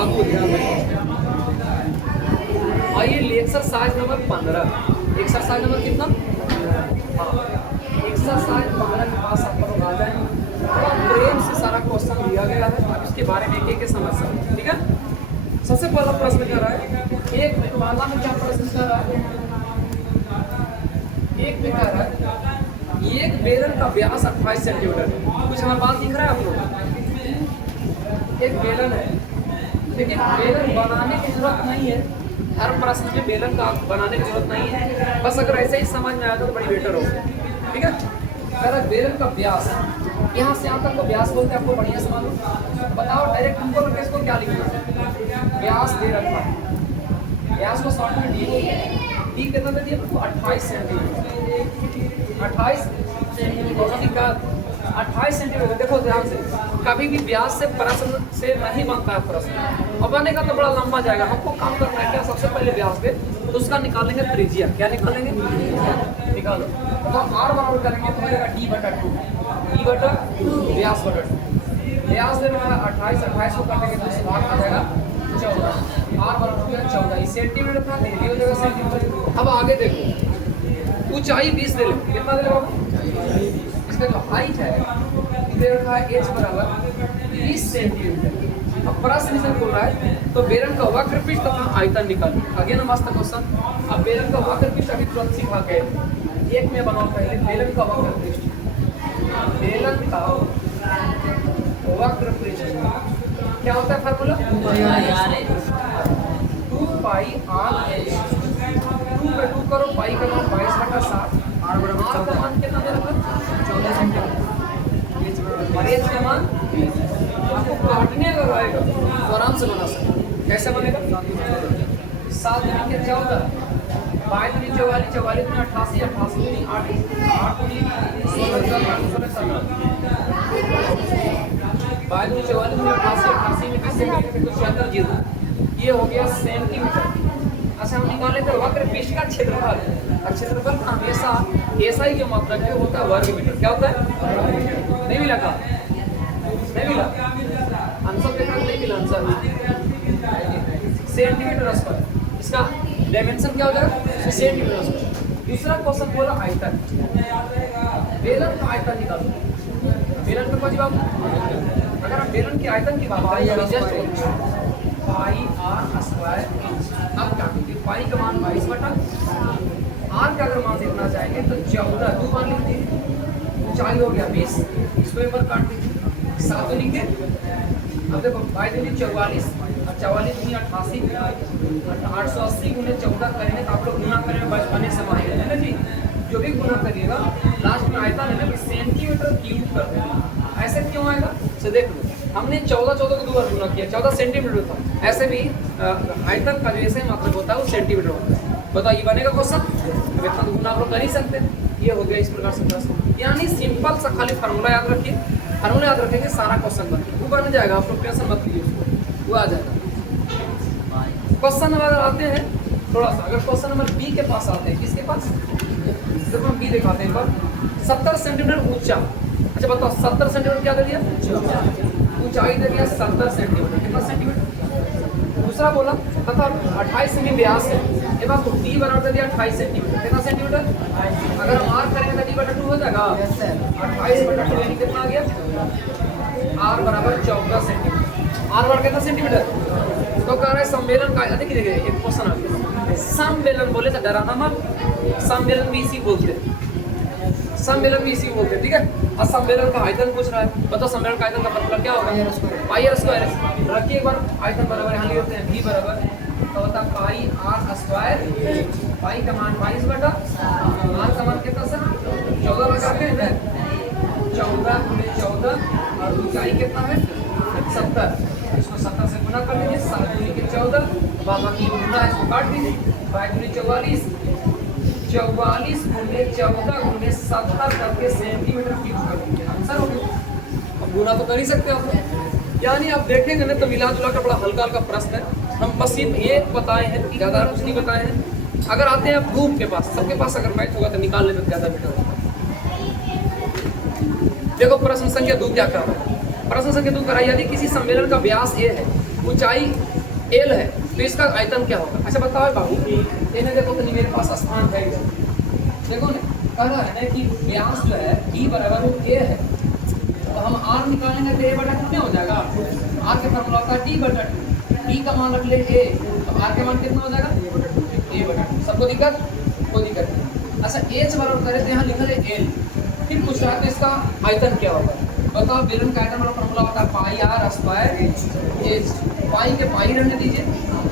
आपको ध्यान रखना। आइए एक्सरसाइज नंबर 15। एक्सरसाइज नंबर कितना? हाँ, एक्सरसाइज 15 के पास आप लोग आ जाए। थोड़ा प्रेम से सारा क्वेश्चन दिया गया है, आप इसके बारे में एक समझ सकते, ठीक है। सबसे पहला प्रश्न क्या रहा है, एक माला में क्या प्रश्न कर रहा है, एक में कह रहा है एक बेलन का व्यास 28 सेंटीमीटर है। कुछ हमारा बात दिख रहा है आप लोग? एक बेलन है, लेकिन बेलन बनाने की जरूरत नहीं है। हर प्रश्न में बेलन का बनाने की जरूरत नहीं है, बस अगर ऐसे ही समझ में आया तो बड़ी बेटर हो, ठीक है। पहला बेलन का व्यास, यहाँ से यहाँ तक को व्यास बोलते हैं, आपको बढ़िया समझ। बताओ डायरेक्ट हमको लोग इसको क्या लिखना है? व्यास दे रखा है, व्यास को शॉर्ट में डी बोलते हैं। डी कितना दे दिया? 28 सेंटीमीटर। 28 centimetre, 28 centimetre. देखो ध्यान से, कभी भी व्यास से प्रश्न से नहीं बनता है प्रश्न, और बनेगा तो बड़ा लंबा जाएगा। हमको काम करना है क्या, सबसे पहले व्यास पे तो उसका निकालेंगे त्रिज्या। क्या निकालेंगे? निकालो तो आर बराबर करेंगे तो मिलेगा डी बटा 2, डी बटा व्यास बटा 2। व्यास दे रहा है 28, 28 को काटेंगे तो उससे भाग आ जाएगा 14। आर बराबर हो गया 14। सेंटीमीटर था, ये हो जाएगा सेंटीमीटर। अब आगे देखो, ऊंचाई 20 दे ले, कितना दे ले बाबू? इसका जो हाइट है दे रखा है एच बराबर 20 सेंटीमीटर। अब प्रश्न से बोल रहा है तो बेलन का वक्र पृष्ठ तथा आयतन निकाल। आगे ना मस्त क्वेश्चन। अब बेलन का वक्र पृष्ठ अभी तुरंत सिखा के एक में बनाओ। पहले बेलन का वक्र पृष्ठ, बेलन का वक्र पृष्ठ क्या होता है फार्मूला? 2 पाई आर एच। 2 पे 2 करो, पाई का मान 22/7, आर बराबर आर का मान कितना दे रखा? 14 सेंटीमीटर। और एच का मान आपको काटने अगर आएगा तो आराम से बना सकते। कैसे बनेगा? 7 दूनी के 14, 22 दूनी 44, 44 दूनी 88, 88 दूनी 8, 8 दूनी 16, 16, 17, 22 दूनी 44 दूनी 88, 88 में 20 सेंटीमीटर तो 76 जीरो। ये हो गया सेंटीमीटर। अच्छा, हम निकाले थे वक्र पृष्ठ का क्षेत्रफल। क्षेत्रफल हमेशा एसआई के मात्रा में होता है वर्ग मीटर। क्या होता है? नहीं मिला का? नहीं मिला आंसर? देखा नहीं मिला आंसर। सेंटीमीटर स्क्वायर, इसका डायमेंशन क्या हो जाएगा? Centimetre square. दूसरा क्वेश्चन बोला आयतन। बेलन का आयतन निकालो। बेलन का जवाब, अगर हम बेलन के आयतन की बात करें पाई आर स्क्वायर इंच। अब क्या कीजिए, पाई का मान 22/, आर का अगर मान देखना चाहेंगे तो 14, 2 मान लिख दीजिए। ऊंचाई हो गया 20, इसको एक बार काट दीजिए, 7 लिख दे। अब देखो 22 दूनी 44 और 44 दूनी 88, 880 गुने 14 करेंगे तो आप लोग गुना करेंगे 22 बने से मानेंगे, है ना जी। जो भी गुना करिएगा लास्ट में आयतन है ना सेंटीमीटर क्यूब कर देना। ऐसे क्यों आएगा? तो देख लो, हमने 14 को 2 बार गुना किया, 14 सेंटीमीटर था। ऐसे भी आयतन का जैसे मात्रक होता है वो सेंटीमीटर होता है। बताइए बनेगा क्वेश्चन? अब इतना तो गुना आप लोग कर ही सकते हैं। ये हो गया इस प्रकार से प्रश्न, यानी सिंपल सा खाली फार्मूला याद रखिए। फार्मूला याद रखेंगे सारा क्वेश्चन वो बन जाएगा। आप लोग टेंशन मत लीजिए, उसको वो आ जाएगा। क्वेश्चन नंबर आते हैं थोड़ा सा, अगर क्वेश्चन नंबर बी के पास आते हैं, किसके पास? जब हम बी दिखाते हैं पर 70 सेंटीमीटर ऊंचा। अच्छा बताओ 70 सेंटीमीटर क्या दे दिया? ऊंचाई दे दिया 70 सेंटीमीटर। कितना सेंटीमीटर? दूसरा बोला तथा 28 सेमी व्यास है। ये बात को डी बराबर दे दिया 28 सेंटीमीटर। कितना सेंटीमीटर? अगर हम आर करेंगे तो डी बटा 2 हो जाएगा। 28/2 यानी कितना आ गया? आर बराबर 14 सेंटीमीटर। आर बराबर कितना सेंटीमीटर? तो कह रहा है सम्मेलन का, देखिए देखिए एक क्वेश्चन आ गया। सम्मेलन बोले तो डराना मत, सम्मेलन भी इसी बोलते हैं, सम्मेलन भी इसी बोलते हैं, ठीक है। और सम्मेलन का आयतन पूछ रहा है, बताओ सम्मेलन का आयतन का मतलब क्या होगा? पाई आर स्क्वायर। रखिए एक बार आयतन बराबर यहाँ लिखते हैं बी बराबर तो होता पाई आर स्क्वायर। पाई का मान 22/, आर का मान कितना सर? 14 लगाते हैं। 14 गुने 14 और ऊंचाई कितना है? 70। इसको 70 से गुना कर लीजिए, 7 गुने के 14, बाकी गुना इसको काट दीजिए। 22 गुने 44, 44 गुने 14 गुने 70 करके सेंटीमीटर क्यूब कर दीजिए, आंसर हो गया। अब गुना तो कर ही सकते हो आप, यानी आप देखेंगे ना तो मिला जुला का बड़ा हल्का हल्का प्रश्न है। हम बस सिर्फ ये बताए हैं, ज़्यादा कुछ नहीं बताए हैं। अगर आते हैं आप धूप के पास, सबके पास अगर मैच होगा तो निकाल लेते ज़्यादा बेटर होगा। देखो प्रश्न संख्या 2 क्या कर रहा है? प्रश्न संख्या 2 कराई, यदि किसी सम्मेलन का व्यास ए है, ऊंचाई एल है तो इसका आयतन क्या होगा? अच्छा बताओ बाबू, इन्हें देखो तो नहीं मेरे पास स्थान है इधर, देखो ना कह रहा है ना कि व्यास जो है d बराबर ए है, तो हम r निकालेंगे तो a बटा 2 क्या हो जाएगा? r के फॉर्मूला होता है d बटा 2, d का मान रख ले a, तो r के मान कितना हो जाएगा? a बटा 2। सबको दिक्कत? कोई दिक्कत नहीं। अच्छा h बराबर करें तो यहाँ लिखा है l, फिर पूछ रहा है तो इसका आयतन क्या होगा? बताओ, बेलन का आयतन वाला फॉर्मूला होता है पाई r स्क्वायर h, पाई के पाई रहने दीजिए,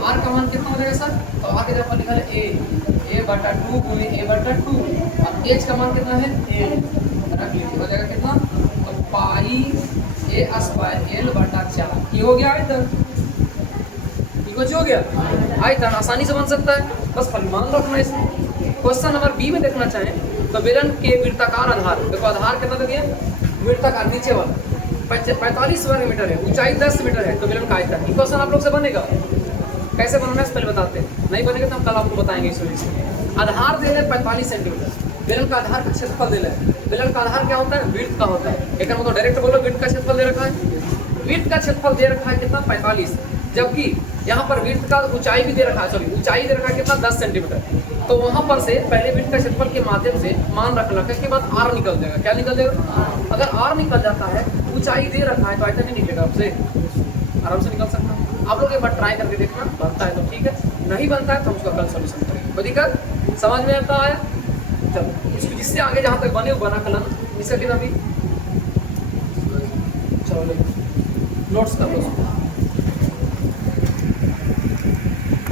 r का मान कितना हो जाएगा सर? तो r के जगह पर लिखा है a बटा 2 गुणे a बटा 2, और h का मान कितना है? l रख लीजिए, हो जाएगा कितना? तो पाई a स्क्वायर l बटा 4, ये हो गया आयतन। ठीक हो गया आयतन, आसानी से बन सकता है, बस परिमाण रखना है इसमें। क्वेश्चन नंबर बी में देखना चाहें तो बेलन के वृत्ताकार आधार, देखो आधार कितना लगे? वृत्ताकार नीचे वाला 45 वर्ग मीटर है, ऊंचाई 10 मीटर है, तो बेलन का आयतन। ये क्वेश्चन आप लोग से बनेगा, कैसे बनाना है पहले बताते हैं, नहीं बनेगा तो हम कल आपको बताएंगे इस वजह से। आधार दे रहे 45 सेंटीमीटर, बेलन का आधार का क्षेत्रफल दे रहे हैं। बेलन का आधार क्या होता है? वृत्त का होता है, एक मतलब डायरेक्ट बोलो वृत्त का क्षेत्रफल दे रखा है, वृत्त का क्षेत्रफल दे रखा है कितना? 45, जबकि यहाँ पर वृत्त का ऊंचाई भी दे रखा है, सॉरी ऊंचाई दे रखा है कितना? 10 सेंटीमीटर। तो वहाँ पर से पहले वृत्त का क्षेत्रफल के माध्यम से मान रख रखा है, इसके बाद r निकल जाएगा। क्या निकल जाएगा? अगर r निकल जाता है, ऊंचाई दे रखा है, तो आयतन नहीं निकलेगा आपसे, आराम से निकल सकता है। आप लोग एक बार ट्राई करके देखना, बनता है तो ठीक है, नहीं बनता है तो हम उसका कल सोल्यूशन करेंगे। कोई दिक्कत? समझ में आता है? चलो इसको जिससे आगे जहाँ तक बने वो बना कर लाना, इसका कितना भी चलो नोट्स कर लो।